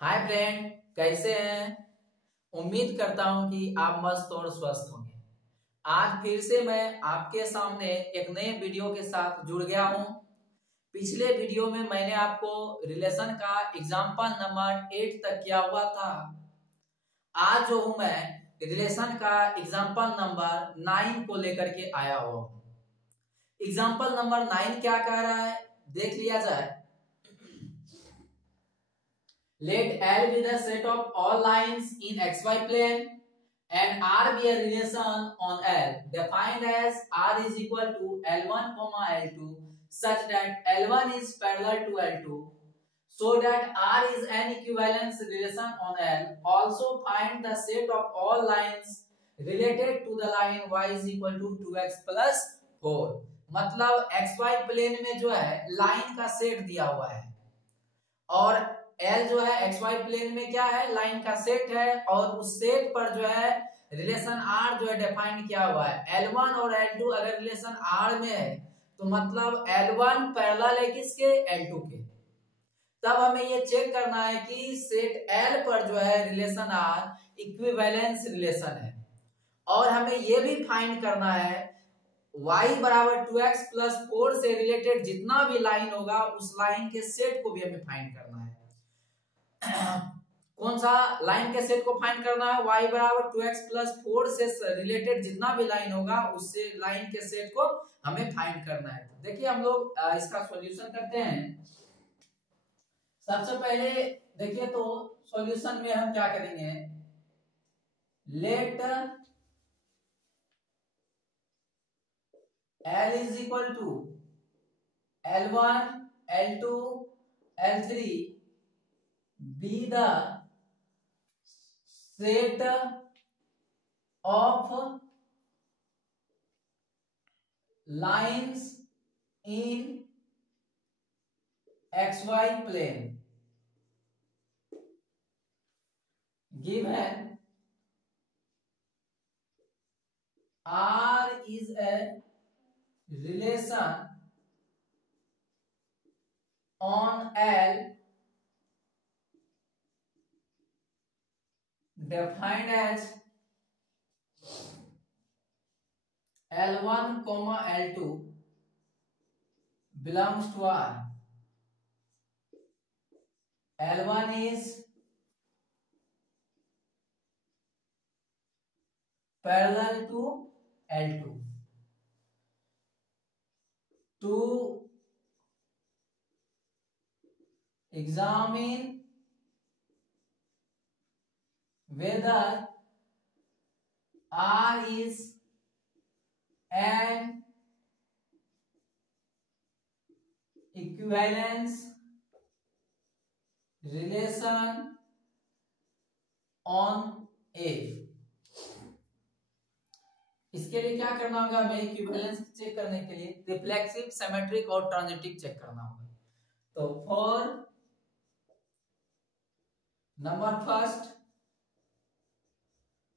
Hi friend, कैसे हैं। उम्मीद करता हूं कि आप मस्त और स्वस्थ होंगे। आज फिर से मैं आपके सामने एक नए वीडियो के साथ जुड़ गया हूं। पिछले वीडियो में मैंने आपको रिलेशन का एग्जाम्पल नंबर 8 तक किया हुआ था। आज जो हूं मैं रिलेशन का एग्जाम्पल नंबर 9 को लेकर के आया हुआ हूं। एग्जाम्पल नंबर 9 क्या कह रहा है, देख लिया जाए। Let L be the set of all lines in xy plane and R be a relation on L defined as R is equal to L1, L2 such that L1 is parallel to L2 so that R is an equivalence relation on L. Also find the set of all lines related to the line y is equal to 2x plus 4। मतलब xy plane में जो है line का set दिया हुआ है और L जो है XY प्लेन में क्या है, लाइन का सेट है और उस सेट पर जो है रिलेशन R जो है डिफाइन किया हुआ है। L1 और L2 अगर रिलेशन R में है तो मतलब L1 पैरेलल है किसके, L2 के। तब हमें ये चेक करना है कि सेट L पर जो है रिलेशन R इक्विवेलेंस रिलेशन है और हमें ये भी फाइंड करना है y बराबर 2x प्लस 4 से रिलेटेड जितना भी लाइन होगा उस लाइन के सेट को भी हमें फाइंड करना है। कौन सा लाइन के सेट को फाइंड करना है, y बराबर 2x प्लस 4 से रिलेटेड जितना भी लाइन होगा उससे लाइन के सेट को हमें फाइंड करना है। देखिए हम लोग इसका सॉल्यूशन करते हैं। सबसे पहले देखिए तो सॉल्यूशन में हम क्या करेंगे, late L is equal to L1, L2, L3 be the set of lines in xy plane given R is a relation on L defined as L1, L2 belongs to R. L1 is parallel to L2. To examine whether R is an equivalence relation on A। इसके लिए क्या करना होगा, हमें equivalence check करने के लिए reflexive, symmetric और ट्रांजिटिव चेक करना होगा। तो फॉर नंबर फर्स्ट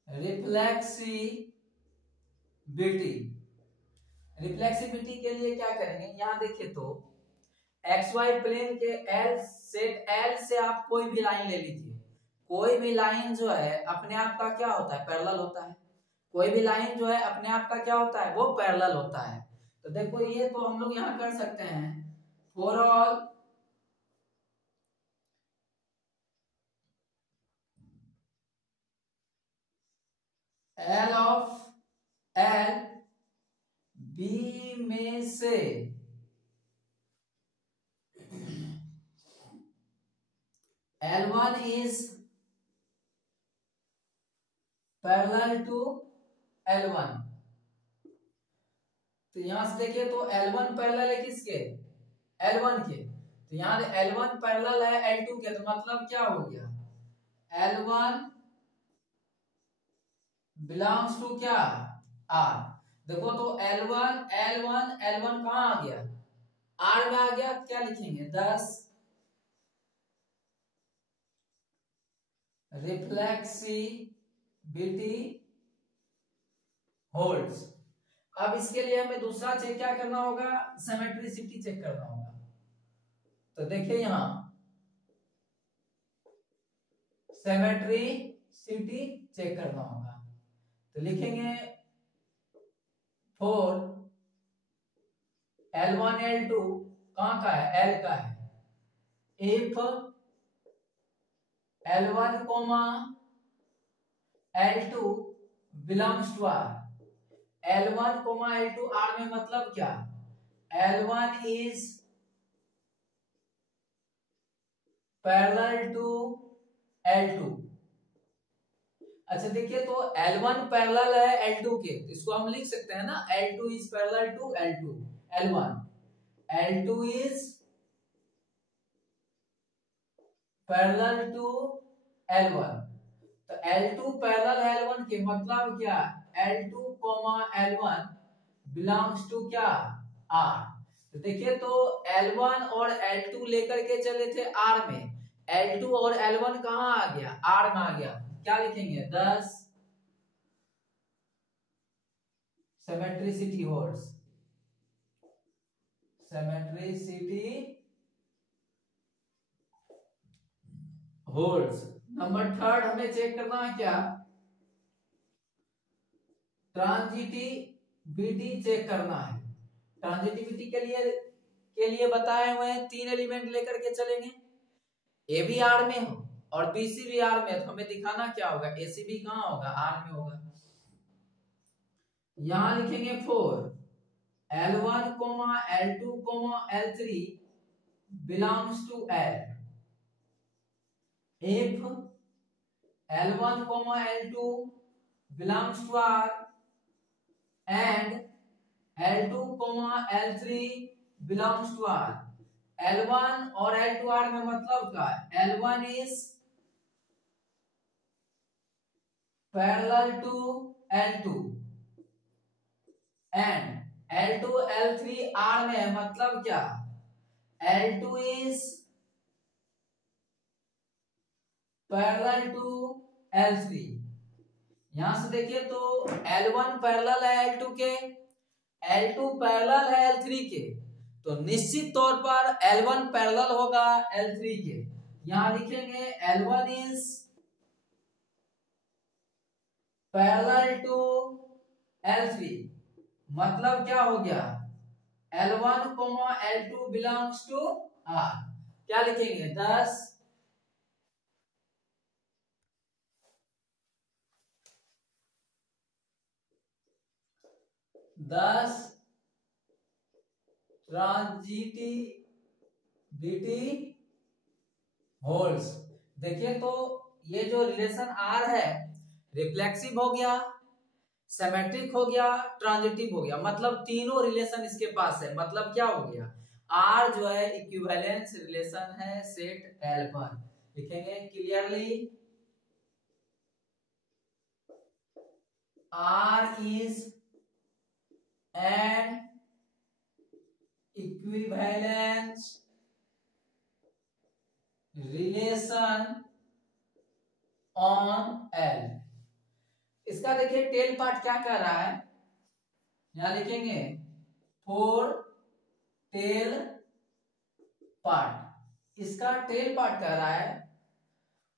रिफ्लेक्सिबिलिटी के लिए क्या करेंगे, यहां देखिए तो XY प्लेन के सेट L से आप कोई भी लाइन ले लीजिए। कोई भी लाइन जो है अपने आप का क्या होता है, पैरेलल होता है। कोई भी लाइन जो है अपने आप का क्या होता है, वो पैरेलल होता है। तो देखो ये तो हम लोग यहां कर सकते हैं, for all L of L B में से L1 is parallel to L1। तो यहां से देखिए तो L1 पैरेलल है किसके, L1 के। तो यहां L1 पैरेलल है L2 के, तो मतलब क्या हो गया, L1 बिलोंग्स टू क्या, R। देखो तो L1 कहां आ गया, R में आ गया। क्या लिखेंगे, 10 रिफ्लेक्सिबिलिटी होल्ड्स। अब इसके लिए हमें दूसरा चेक क्या करना होगा, सिमेट्रिसिटी चेक करना होगा। तो देखिए यहां सिमेट्रिसिटी चेक करना होगा। तो लिखेंगे फॉर L1 L2 कहाँ का है, L का है, if L1 L2 belongs to R, L1 L2 R में मतलब क्या, L1 is parallel to L2। अच्छा देखिए, तो L1 पैरेलल है L2 के, तो इसको हम लिख सकते हैं ना, L2 is parallel to L2, L2 is parallel to L1। तो L2 पैरेलल है L1 के, मतलब क्या, L2 L1 बिलोंग्स टू क्या, R। तो देखिए, तो L1 और L2 लेकर के चले थे R में, L2 और L1 कहाँ आ गया, R में आ गया। क्या लिखेंगे, 10 symmetricity holds, symmetricity holds. Number third हमें चेक करना है क्या, ट्रांजिटिविटी चेक करना है। ट्रांजिटिविटी के लिए बताए हुए हैं 3 एलिमेंट लेकर के चलेंगे, ए भी आर में हो और बी सी भी आर में, तो हमें दिखाना क्या होगा, ए सी बी कहाँ होगा, आर में होगा। यहां लिखेंगे for L1 L2 L3 belongs to L, if L1 L2 belongs to R and L2 L3 belongs to R, L1 और L2 R में मतलब क्या, L1 is parallel to L2 and L2 L3 R में मतलब क्या, L2 is parallel to L3। यहां से देखिए, तो L1 पैरेलल है L2 के, L2 पैरेलल है L3 के, तो निश्चित तौर पर L1 पैरेलल होगा L3 के। यहां लिखेंगे L1 is parallel to L3, मतलब क्या हो गया, L1 L2 belongs to R। क्या लिखेंगे, 10 ट्रांजिटिविटी होल्ड्स। देखिए, तो ये जो रिलेशन R है, रिफ्लेक्सिव हो गया, सिमेट्रिक हो गया, ट्रांजिटिव हो गया, मतलब तीनों रिलेशन इसके पास है। मतलब क्या हो गया, R जो है इक्विवेलेंस रिलेशन है सेट L पर। लिखेंगे clearly, R is an equivalence relation on L। इसका देखिए टेल पार्ट क्या कर रहा है, यहां लिखेंगे फॉर टेल पार्ट। इसका टेल पार्ट कह रहा है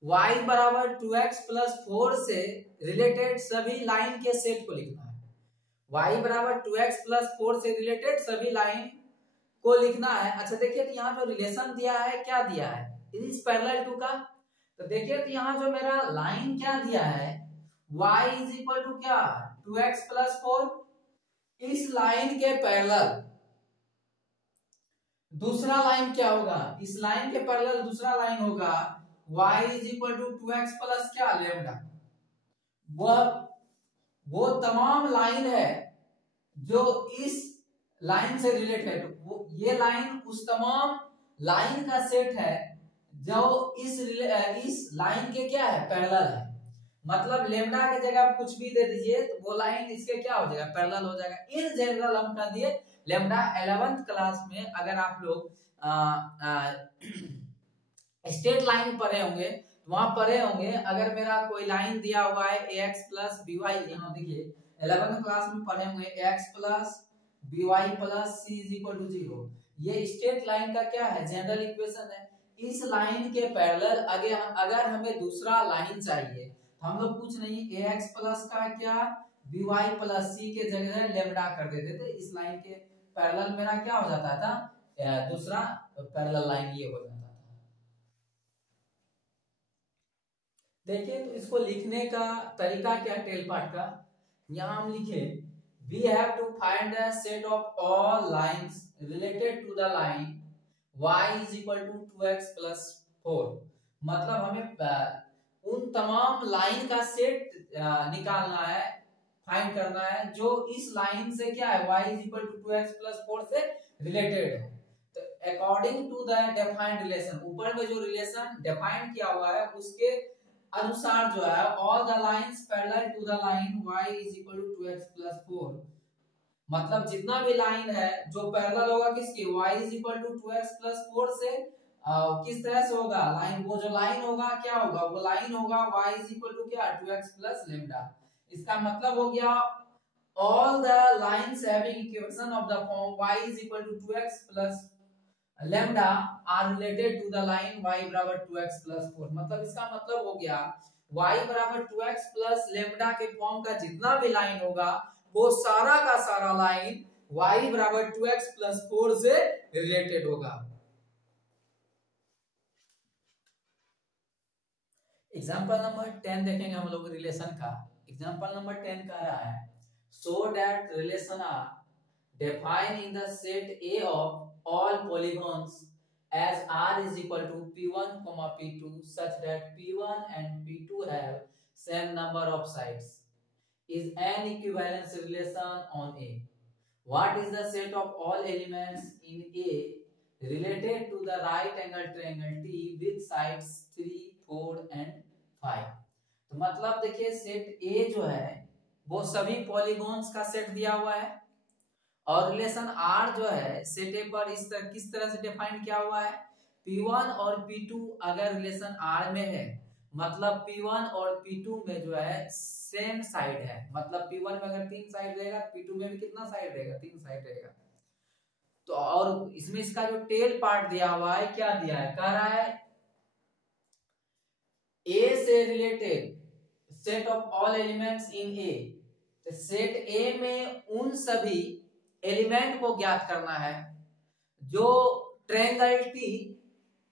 y बराबर 2x प्लस 4 से रिलेटेड सभी लाइन के सेट को लिखना है। y बराबर 2x प्लस 4 से रिलेटेड सभी लाइन को लिखना है। अच्छा देखिए, तो यहाँ जो रिलेशन दिया है, क्या दिया है, इज पैरेलल टू का। तो देखिए, तो यहाँ जो मेरा लाइन क्या दिया है, y इज इक्वल टू क्या, 2x प्लस 4। इस लाइन के पैरेलल दूसरा लाइन क्या होगा, इस लाइन के पैरेलल दूसरा लाइन होगा y is equal to 2x plus क्या, लेमडा। वो तमाम लाइन है जो इस लाइन से रिलेट है, तो ये लाइन उस तमाम लाइन का सेट है जो इस लाइन के क्या है, पैरेलल है। मतलब लेमडा की जगह आप कुछ भी दे दीजिए तो वो लाइन इसके क्या हो जाएगा, पैरेलल हो जाएगा। इन जनरल हम कह दिए लेमडा 11th क्लास में अगर आप लोग स्ट्रेट लाइन पढ़े होंगे, वहां पढ़े होंगे, अगर मेरा कोई लाइन दिया हुआ है ax प्लस by, यहाँ देखिए 11th क्लास में पढ़े होंगे ax plus by plus c is equal to 0, ये स्ट्रेट लाइन का क्या है, जनरल इक्वेशन है। इस लाइन के पैरेलल अगर हमें दूसरा लाइन चाहिए तो हम लोग कुछ नहीं ax प्लस का क्या by प्लस c के जगह लेमडा कर देते थे। इस लाइन के पैरेलल मेरा क्या हो जाता था, दूसरा पैरेलल लाइन ये हो जाता था। देखिए तो इसको लिखने का तरीका क्या टेल पार्ट का, यहां हम लिखे we have to find the set of all lines related to the line y is equal to 2x plus 4। मतलब हमें उन तमाम लाइन का सेट निकालना है, फाइंड करना है जो इस लाइन से क्या है y is equal to 2x plus 4 से रिलेटेड है। तो according to the defined relation, ऊपर में जो रिलेशन डिफाइन किया हुआ है उसके अनुसार जो है all the lines parallel to the line y is equal to 2x plus 4, मतलब जितना भी लाइन है जो पैरेलल होगा किसके y is equal to 2x plus 4 से किस तरह से होगा लाइन, वो जो लाइन होगा क्या होगा, वो लाइन होगा y is equal to क्या 2x plus lambda। इसका मतलब हो गया all the lines having equation of the form y is equal to 2x plus lambda are related to the line y बराबर 2x plus 4। मतलब इसका मतलब हो गया y बराबर 2x plus lambda के फॉर्म का जितना भी लाइन होगा वो सारा का सारा लाइन y बराबर 2x plus 4 से रिलेटेड होगा। एग्जांपल नंबर 10 देखेंगे हम लोग रिलेशन का। एग्जांपल नंबर 10 कह रहा है so that relation are defined in the set A of all polygons as R is equal to P1, P2 such that P1 and P2 have same number of sides is an equivalence relation on A. What is the set of all elements in A related to the right angle triangle T with sides 3, 4 and 5? तो मतलब देखिए set A जो है वो सभी polygons का set दिया हुआ है और रिलेशन R जो है सेट A पर किस तरह से डिफाइन किया हुआ है, P1 और P2 अगर रिलेशन R में है मतलब P1 और P2 में जो है सेम साइड है, मतलब P1 में अगर 3 साइड रहेगा P2 में भी कितना साइड रहेगा, 3 साइड रहेगा। तो और इसमें इसका जो टेल पार्ट दिया हुआ है क्या दिया है, कह रहा है A से related set of all elements in A। तो सेट A में उन सभी एलिमेंट को ज्ञात करना है जो ट्रायंगल T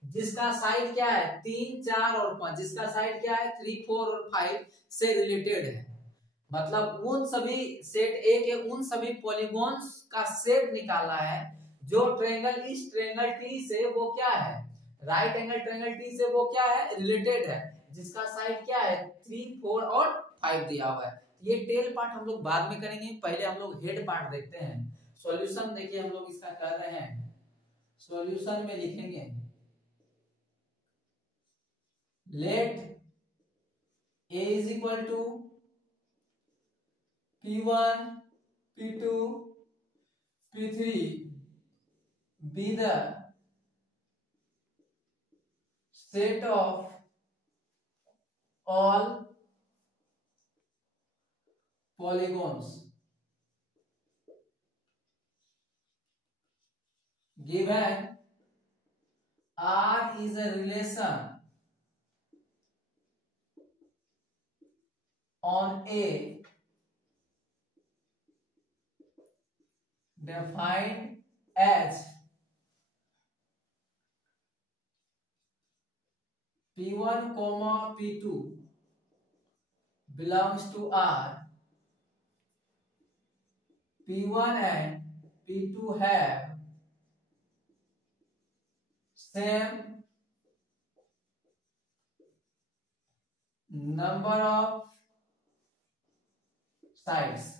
जिसका साइड क्या है 3, 4 और 5, जिसका साइड क्या है 3, 4 और 5 से रिलेटेड है। मतलब उन सभी सेट A के उन सभी पॉलीगॉन्स का सेट निकालना है जो ट्रायंगल इस ट्रायंगल T से वो क्या है, राइट एंगल ट्रायंगल T से वो क्या है रिलेटेड है, जिसका साइड क्या है 3, 4 और 5 दिया हुआ है। ये टेल पार्ट हम लोग बाद में करेंगे, पहले हम लोग हेड पार्ट देखते हैं। सॉल्यूशन देखिए हम लोग इसका कर रहे हैं, सॉल्यूशन में लिखेंगे late A is equal to P1, P2, P3 be the set of all polygons given R is a relation on A defined as P1, P2 belongs to R, P1 and P2 have same number of sides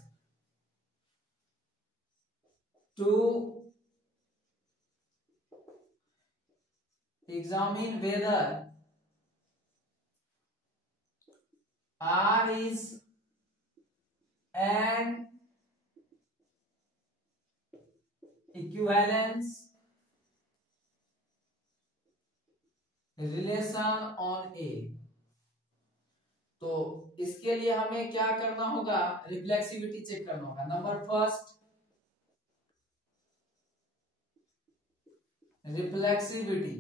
to examine whether R is an equivalence relation on A। तो इसके लिए हमें क्या करना होगा, reflexivity check करना होगा। Number first reflexivity,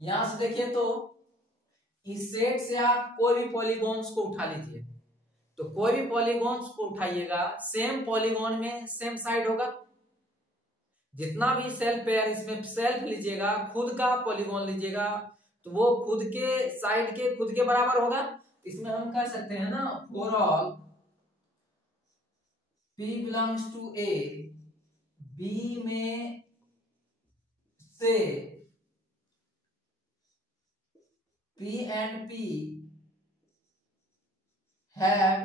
यहां से देखिए तो इस सेट से आप कोई भी पॉलीगॉन्स को उठा लीजिए, तो कोई भी पॉलीगॉन्स को उठाइएगा, सेम पॉलीगॉन में सेम साइड होगा। जितना भी सेल्फ पेयर इसमें सेल्फ लीजिएगा, खुद का पॉलीगॉन लीजिएगा, तो वो खुद के साइड के खुद के बराबर होगा। इसमें हम कह सकते हैं ना, for all P belongs to A, B में से P and P have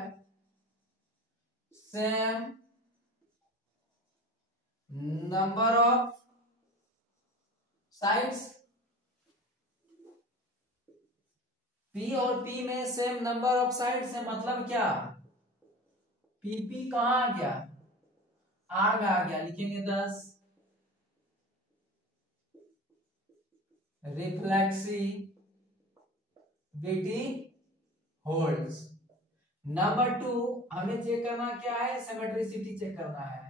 same number of sides। P और P में सेम नंबर ऑफ साइड्स है, मतलब क्या, PP कहां आ गया, R में आ गया। लिखेंगे 10 रिफ्लेक्सिविटी होल्ड्स। नंबर 2 हमें चेक करना क्या है, सिमेट्रिसिटी चेक करना है,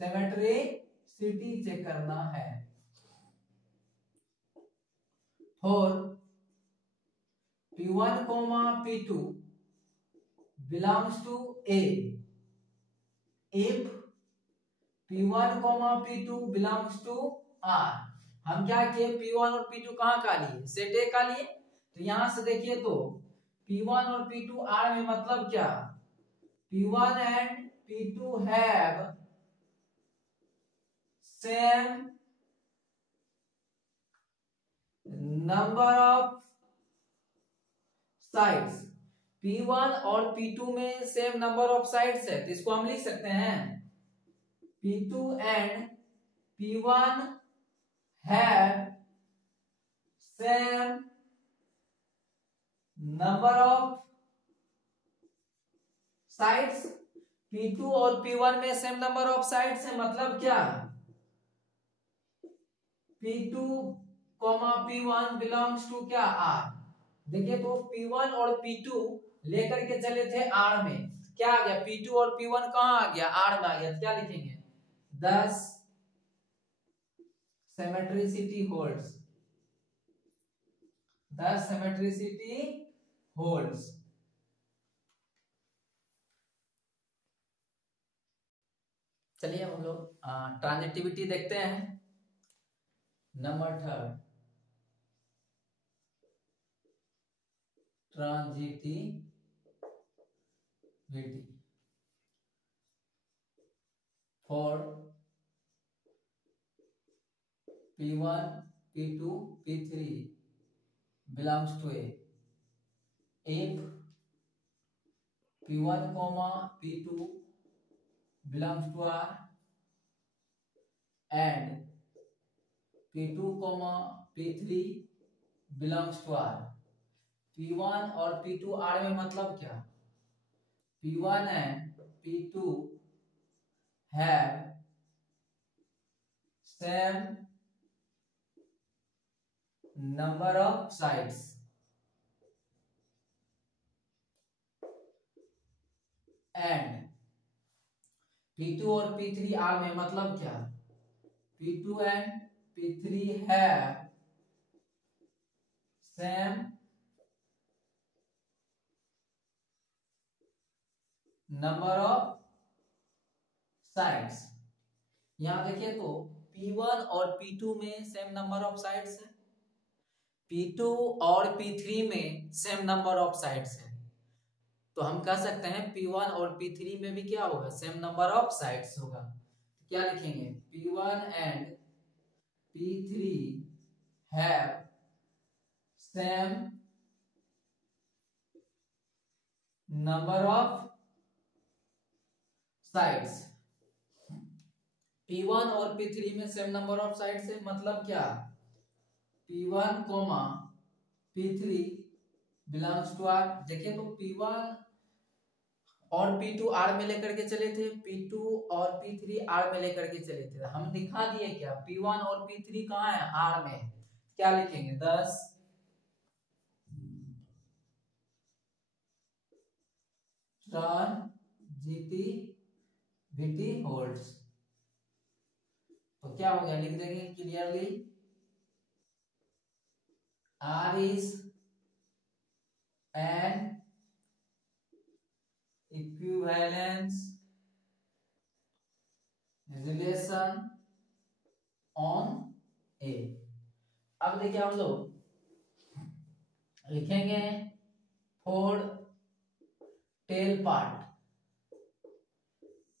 सिमेट्रिसिटी चेक करना है। और P1, P2 belongs to A if P1, P2 belongs to R। हम क्या किए, P1 और P2 कहां का लिए, सेट A का लिए। तो यहां से देखिए तो P1 और P2 R में मतलब क्या, P1 and P2 have same number of sides। P1 और P2 में सेम नंबर ऑफ साइड्स है, तो इसको हम लिख सकते हैं P2 and P1 have same number of sides। P2 और P1 में सेम नंबर ऑफ साइड्स है, मतलब क्या, P2, P1 belongs to क्या, R। देखिए तो P1 और P2 लेकर के चले थे R में, क्या आ गया, P2 और P1 कहां आ गया, R में आ गया। क्या लिखेंगे, 10 सिमेट्रिसिटी होल्ड्स, 10 सिमेट्रिसिटी होल्ड्स। चलिए हम लोग ट्रांजिटिविटी देखते हैं। Number 3 transitivity. For P1, P2, P3 belongs to A if P1, P2 belongs to R and P2, P3 belongs to R। P1 और P2 R में मतलब क्या, P1 and P2 have same number of sides। and P2 और P3 R में मतलब क्या, P2 and P3 have same number of sides। यहां देखिए तो P1 और P2 में सेम नंबर ऑफ साइड्स है, P2 और P3 में सेम नंबर ऑफ साइड्स है, तो हम कह सकते हैं P1 और P3 में भी क्या होगा, सेम नंबर ऑफ साइड्स होगा। क्या लिखेंगे, P1 and P3 have same number of sides। P1 और P3 में सेम नंबर ऑफ साइड्स है, मतलब क्या, P1, P3 belongs to R। देखिए तो P1 और P2 R में लेकर के चले थे, P2 और P3 R में लेकर के चले थे, हम दिखा दिए क्या, P1 और P3 कहां है, R में। क्या लिखेंगे, 10 ट्रांजिटिविटी होल्ड्स। तो क्या हो गया, लिख देंगे clearly R is an equivalence relation on A। अब देखिए हम लोग लिखेंगे फॉर टेल पार्ट।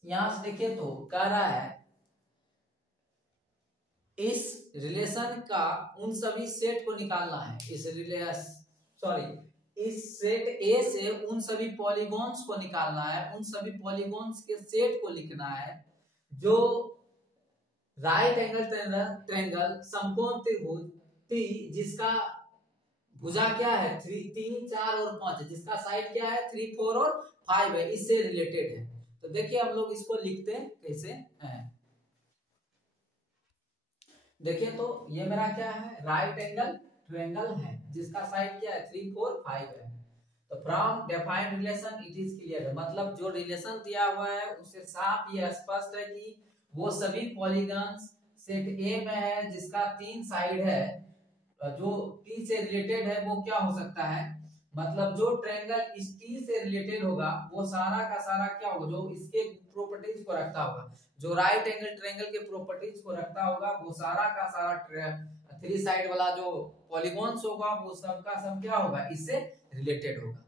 यहां से देखिए तो कह रहा है इस रिलेशन का उन सभी सेट को निकालना है। इस सेट ए से उन सभी पॉलीगॉन्स को निकालना है, उन सभी पॉलीगॉन्स के सेट को लिखना है जो राइट एंगल ट्रायंगल समकोण त्रिभुज T जिसका भुजा क्या है 3, 4 और 5 है, जिसका साइड क्या है 3, 4 और 5 है, इससे रिलेटेड है। तो देखिए हम लोग इसको लिखते हैं कैसे हैं। देखिए तो ये मेरा क्या है राइट एंगल ट्रायंगल है जिसका साइड क्या है 3, 4, 5 है। तो from defined relation it is clear, मतलब जो रिलेशन दिया हुआ है उससे साफ ये स्पष्ट है कि वो सभी पॉलीगॉन्स सेट ए में है जिसका 3 साइड है, जो टी से रिलेटेड है वो क्या हो सकता है, मतलब जो ट्रायंगल इस टी से रिलेटेड होगा वो सारा का सारा क्या होगा जो इसके प्रॉपर्टीज को रखता होगा, जो राइट एंगल ट्रायंगल के प्रॉपर्टीज को रखता होगा वो सारा का सारा 3 साइड वाला जो पॉलीगॉन्स होगा वो सब का सब क्या होगा इससे रिलेटेड होगा।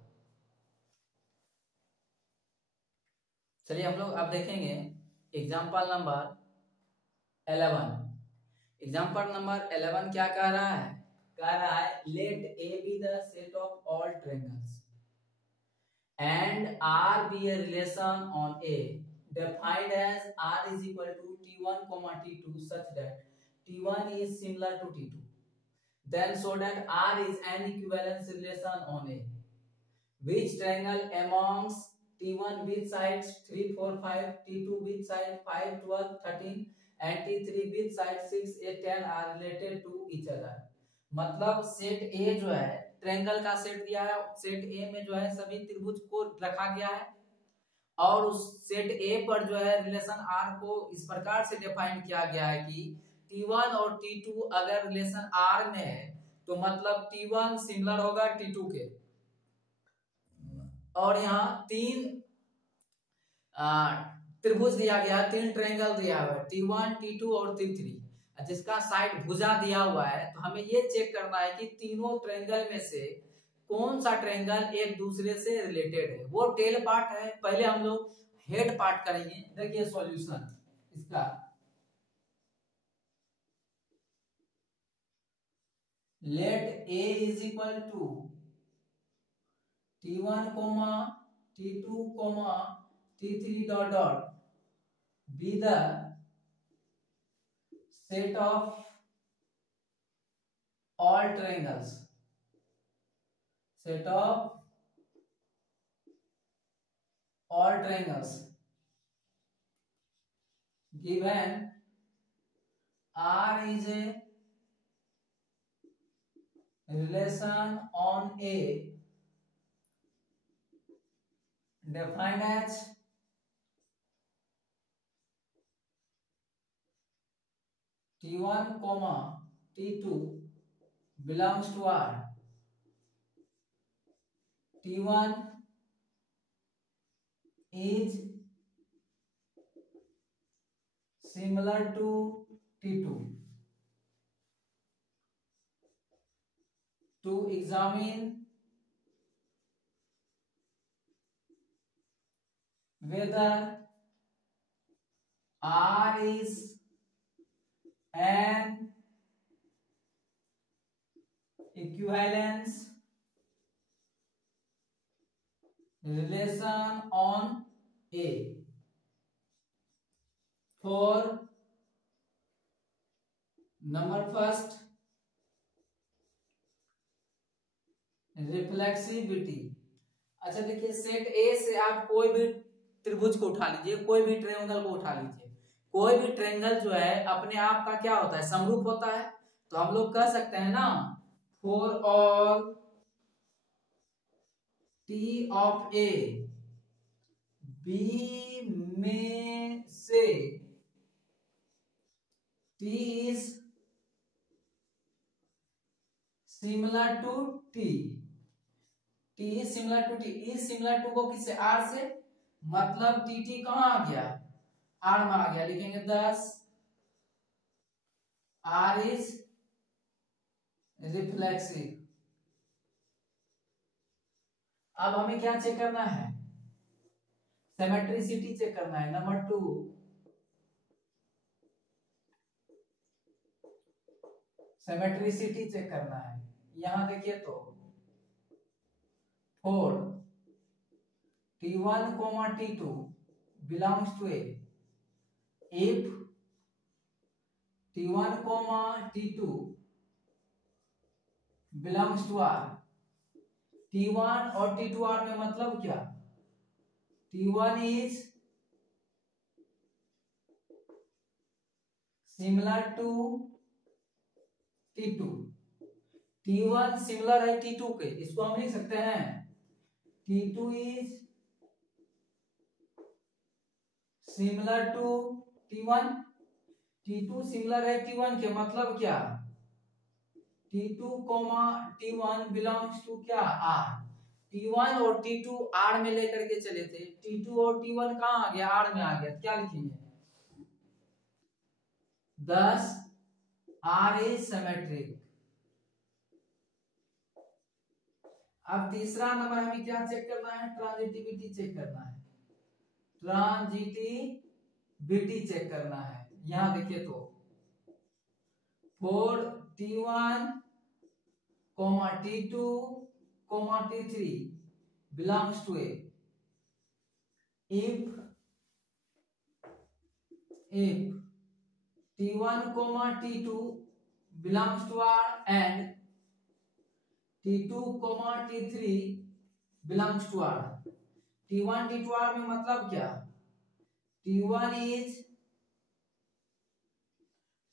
चलिए हम लोग अब देखेंगे एग्जांपल नंबर 11। एग्जांपल नंबर 11 क्या कह रहा है, कह रहा है late A be the set of all triangles and R be a relation on A defined as R is equal to T1, T2 such that T1 is similar to T2, then so that R is an equivalence relation on A, which triangle amongst T1 with sides 3, 4, 5, T2 with side 5, 12, 13 and T3 with side 6, 8, 10 are related to each other। मतलब set ए जो है triangle का set दिया है, set ए में जो है सभी त्रिभुज को रखा गया है और उस सेट ए पर जो है रिलेशन आर को इस प्रकार से डिफाइन किया गया है कि T1 और T2 अगर रिलेशन आर में है तो मतलब T1 सिमिलर होगा T2 के, और यहाँ 3 त्रिभुज दिया गया है, 3 ट्रायंगल दिया हुआ है T1, T2 और T3 जिसका साइड भुजा दिया हुआ है। तो हमें ये चेक करना है कि तीनों ट्रायंगल में से कौन सा ट्रायंगल एक दूसरे से रिलेटेड है, वो टेल पार्ट है। पहले हम लोग हेड पार्ट करेंगे। देखिए सॉल्यूशन इसका, let A is equal to T1, T2, T3 dot dot be the set of all triangles, set of all triangles given R is a relation on A defined as T1, T2 belongs to R, T1 is similar to T2। To examine whether R is an equivalence relation on A for number first reflexivity. अच्छा देखिए set ए से आप कोई भी त्रिभुज को उठा लीजिए, कोई भी ट्रायंगल को उठा लीजिए, कोई भी ट्रायंगल जो है अपने आप का क्या होता है समरूप होता है। तो हम लोग कह सकते हैं ना for all T of A B में से T is similar to T, T is similar to T, is similar to को किससे, आर से, मतलब टी टी कहाँ आ गया, आर में आ गया, लिखेंगे 10 आर इज रिफ्लेक्सिव। अब हमें क्या चेक करना है, सिमेट्रिसिटी चेक करना है। नंबर 2, सिमेट्रिसिटी चेक करना है। यहां देखिए तो four T1, T2 belongs to A if T1, T2 belongs to R। T1 और T2 R में मतलब क्या, T1 is similar to T2, T1 similar है T2 के, इसको हम लिख सकते हैं T2 is similar to T1, T2 similar है T1 के, मतलब क्या, T2, T1 belongs to क्या, R। T1 और T2 R में लेकर के चले थे, T2 और T1 कहाँ आ गया, R में आ गया, क्या लिखेंगे, 10 R is symmetric। अब तीसरा नंबर हमें क्या चेक करना है, ट्रांजिटिविटी चेक करना है, ट्रांजिटिविटी चेक करना है। यहां देखिए तो four T1, T2, T3 belongs to A if T1, T2 belongs to R and T2, T3 belongs to R। T1, T2 R में मतलब क्या, T1 is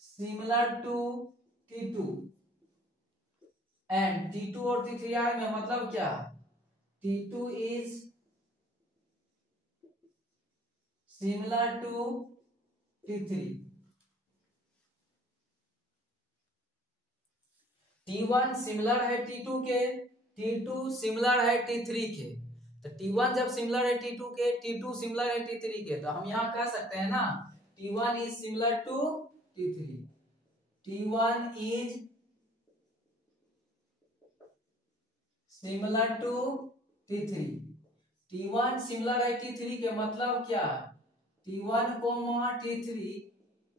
similar to T2 and T2 और T3 R में मतलब क्या, T2 is similar to T3। T1 similar है T2 के, T2 similar है T3 के। तो T1 जब सिमिलर है T2 के, T2 सिमिलर है T3 के, तो हम यहां कह सकते हैं ना T1 is similar to T3, T1 is similar to T3। T1 similar है T3 के, मतलब क्या, T1, T3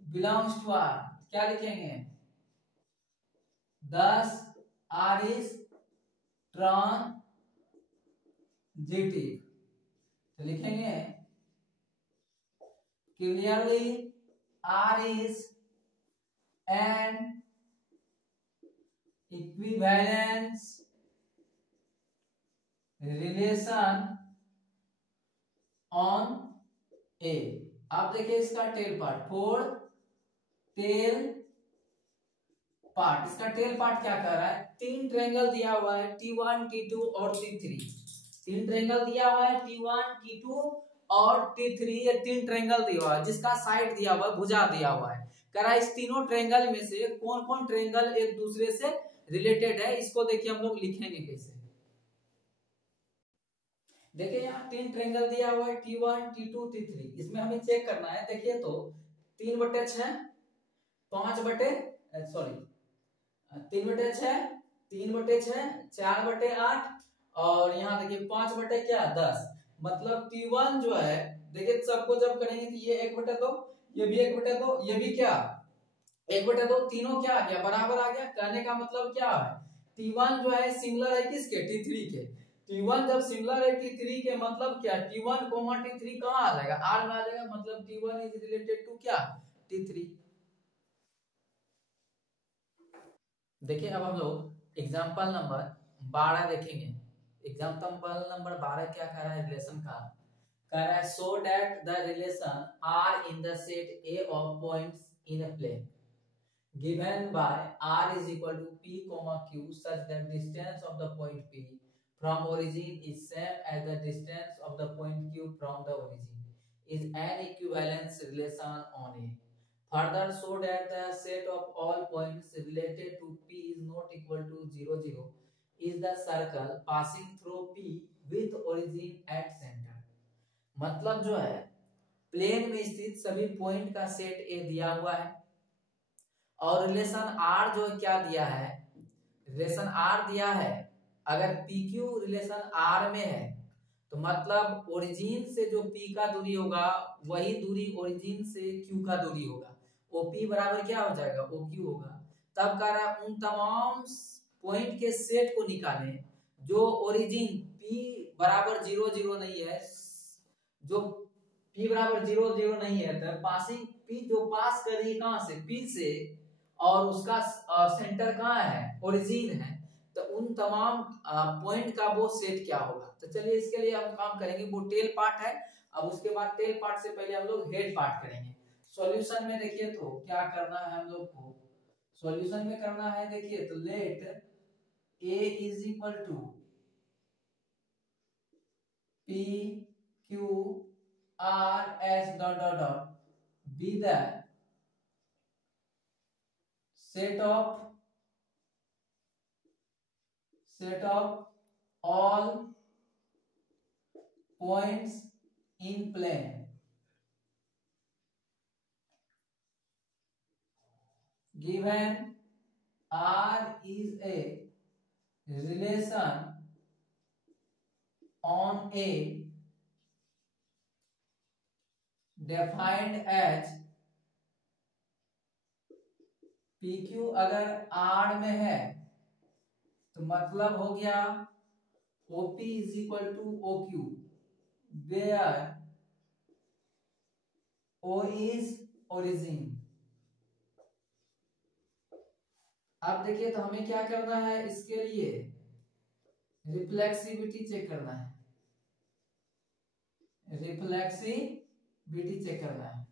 belongs to R, क्या लिखेंगे, 10 R is ट्रांजिटिव। तो लिखेंगे clearly R is an equivalence relation on A। आप देखिए इसका tail part, four tail part, इसका टेल पार्ट क्या कर रहा है, तीन ट्रायंगल दिया हुआ है T1, T2 और T3, तीन ट्रायंगल दिया हुआ है T1, T2 और T3, ये तीन ट्रायंगल दिया हुआ है, जिसका साइड दिया हुआ है, भुजा दिया हुआ है। कह रहा है इस तीनों ट्रायंगल में से कौन कौन ट्रायंगल एक दूसरे से रिलेटेड है, इसको देखिए हम लोग लिखेंगे कैसे। देखिए यहाँ तीन ट्रायंगल दिया हुआ है T1, T2, T3, इसमें हमें चेक करना है। देखिए तो 3/6, 5/, सॉरी 3/6, 3/6, 4/8 और यहाँ देखिए 5/10, मतलब T1 जो है, देखिए सबको जब करेंगे तो ये 1/2, ये भी 1/2, ये भी क्या 1/2, तीनों क्या आ गया, बराबर आ गया। कहने का मतलब क्या है, T1 जो है सिमिलर है किसके, T3 के। T1 जब सिमिलर है T3 के, मतलब क्या T1, T3 कहाँ आ जाएगा, R में आ जाएगा, मतलब T1 इज रिलेटेड टू क्या, T3। देखिए अब हम लोग एग्जाम्पल नंबर 12 देखेंगे। एग्जाम्पल नंबर 12 क्या कह रहा है, रिलेशन का कह रहा है, so that the relation R in the set A of points in a plane given by r is equal to p comma q such that distance of the point p from origin is same as the distance of the point q from the origin is an equivalence relation on A। further show that the set of all points related to P is not equal to 0 0 is the circle passing through P with origin at center। मतलब जो है plane में स्थित सभी point का set ए दिया हुआ है और रिलेशन आर जो क्या दिया है, रिलेशन आर दिया है। अगर पी क्यू रिलेशन आर में है तो मतलब ओरिजिन से जो पी का दूरी होगा वही दूरी ओरिजिन से क्यू का दूरी होगा। ओपी बराबर क्या हो जाएगा, ओ क्यू होगा। तब कह रहा है उन तमाम पॉइंट के सेट को निकालें जो ओरिजिन पी बराबर 0 0 नहीं है, जो पी बराबर 0 0 नहीं है तो पासिंग पी जो पास कर रही है कहां से, पी से, और उसका सेंटर कहाँ है, ओरिजिन है। तो उन तमाम पॉइंट का वो सेट क्या होगा। तो चलिए इसके लिए हम काम करेंगे, वो टेल पार्ट है। अब उसके बाद टेल पार्ट से पहले हम लोग हेड पार्ट करेंगे। सॉल्यूशन में देखिए तो क्या करना है हम लोग को, सॉल्यूशन में करना है देखिए तो let A is equal to P Q R S dot dot dot be the set of all points in plane given R is a relation on A defined as PQ अगर R में है तो मतलब हो गया OP is equal to OQ where O is origin। अब देखिए तो हमें क्या करना है, इसके लिए रिफ्लेक्सिविटी चेक करना है, रिफ्लेक्सिविटी चेक करना है।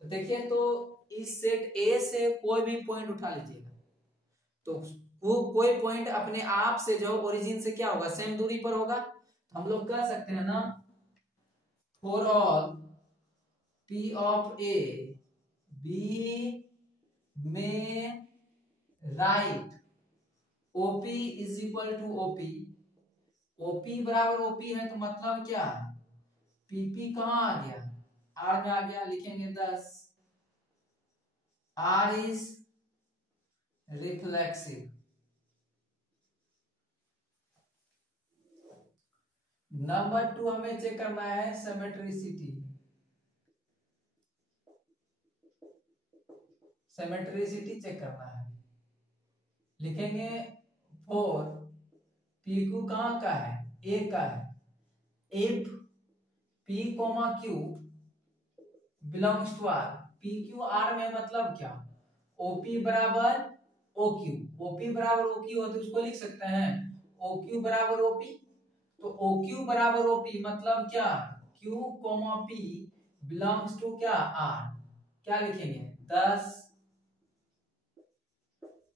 तो देखिए तो इस सेट ए से कोई भी पॉइंट उठा लीजिएगा तो वो कोई पॉइंट अपने आप से जो ओरिजिन से क्या होगा, सेम दूरी पर होगा। तो हम लोग कह सकते हैं ना, for all P of A B में right OP is equal to OP, OP बराबर ओपी है तो मतलब क्या, पीपी कहां आ गया, आर में आ गया। लिखेंगे 10 आर इज रिफ्लेक्सिव। नंबर 2 हमें चेक करना है सिमेट्रिसिटी, सिमेट्रिसिटी चेक करना है। लिखेंगे फॉर पी क्यू कहां का है, ए का है। If P comma Q belongs to R, P Q R में मतलब क्या, ओपी बराबर ओ क्यू, ओपी बराबर ओ क्यू हो तो उसको लिख सकते हैं ओ क्यू बराबर ओपी। तो ओ क्यू बराबर ओपी मतलब क्या, Q comma P belongs to क्या, आर। क्या लिखेंगे 10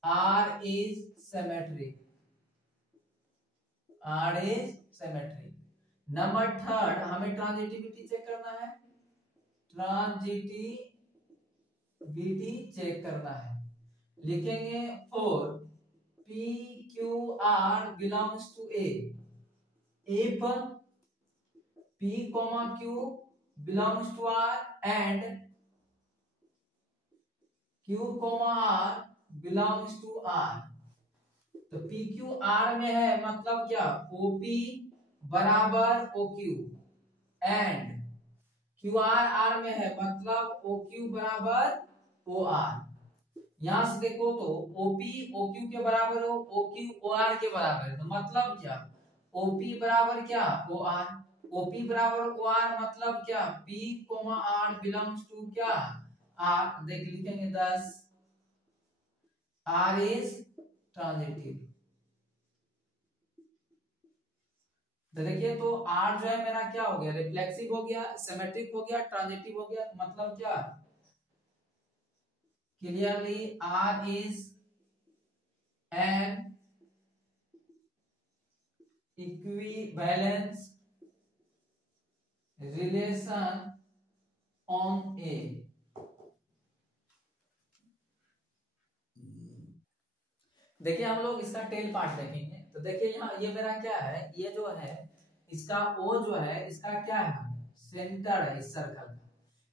R is symmetric, R is symmetric. Number 3 हमें ट्रांजिटिविटी चेक करना है, ट्रांजिटिविटी चेक करना है। लिखेंगे for P Q R belongs to A, if P comma Q belongs to R and Q comma R belongs to R. तो P Q R में है मतलब क्या, ओपी बराबर O Q and Q R R में है मतलब O Q बराबर ओ आर। यहां से देखो तो ओपी ओ क्यू के बराबर हो, ओ क्यू ओ आर के बराबर है तो मतलब क्या, ओपी बराबर क्या ओ आर, ओपी बराबर ओ आर मतलब क्या, P comma R belongs to क्या आर। देख लिखेंगे 10 आर इज ट्रांजिटिव। तो देखिए तो आर जो है मेरा क्या हो गया, रिफ्लेक्सिव हो गया, सिमेट्रिक हो गया, ट्रांजिटिव हो गया। तो मतलब क्या, clearly R is an equivalence relation on A. देखिए हम लोग इसका टेल पार्ट देखेंगे। तो देखिए यहाँ ये मेरा क्या है, ये जो है इसका ओ जो है इसका क्या है, सेंटर है इस सर्कल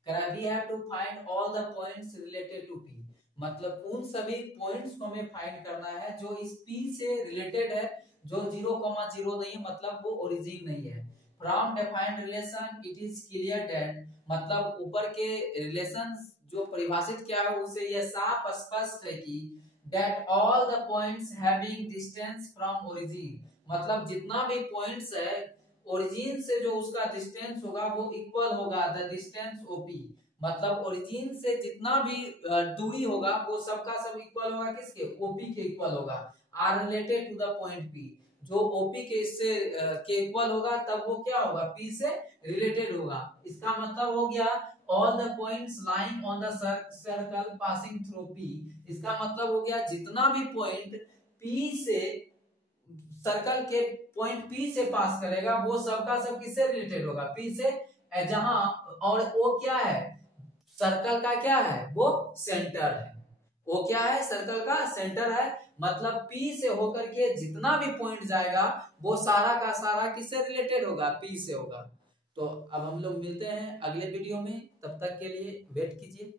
का। We have to find all the points related to P, मतलब उन सभी पॉइंट्स को हमें फाइंड करना है जो इस पी से रिलेटेड है, जो 0,0 नहीं, मतलब वो ओरिजिन नहीं है। From defined relation it is clear that, मतलब ऊपर के रिलेशंस जो परिभाषित किया है उसे यह साफ स्पष्ट है कि that all the points having distance from origin, मतलब जितना भी पॉइंट्स है ओरिजिन से जो उसका डिस्टेंस होगा वो इक्वल होगा द डिस्टेंस ओपी, मतलब ओरिजिन से जितना भी दूरी होगा वो सबका सब इक्वल होगा किसके, ओपी के इक्वल होगा। R related to the point P, जो ओपी के इससे के इक्वल होगा तब वो क्या होगा, पी से रिलेटेड होगा। इसका मतलब हो गया all the points lying on the circle passing through P, इसका मतलब हो गया जितना भी पॉइंट P से सर्कल के पॉइंट P से पास करेगा वो सबका सब किससे रिलेटेड होगा, P से, जहां और वो क्या है, सर्कल का क्या है, वो सेंटर है। वो क्या है, सर्कल का सेंटर है, मतलब P से होकर के जितना भी पॉइंट जाएगा वो सारा का सारा किससे रिलेटेड होगा, P से होगा। तो अब हम लोग मिलते हैं अगले वीडियो में, तब तक के लिए वेट कीजिए।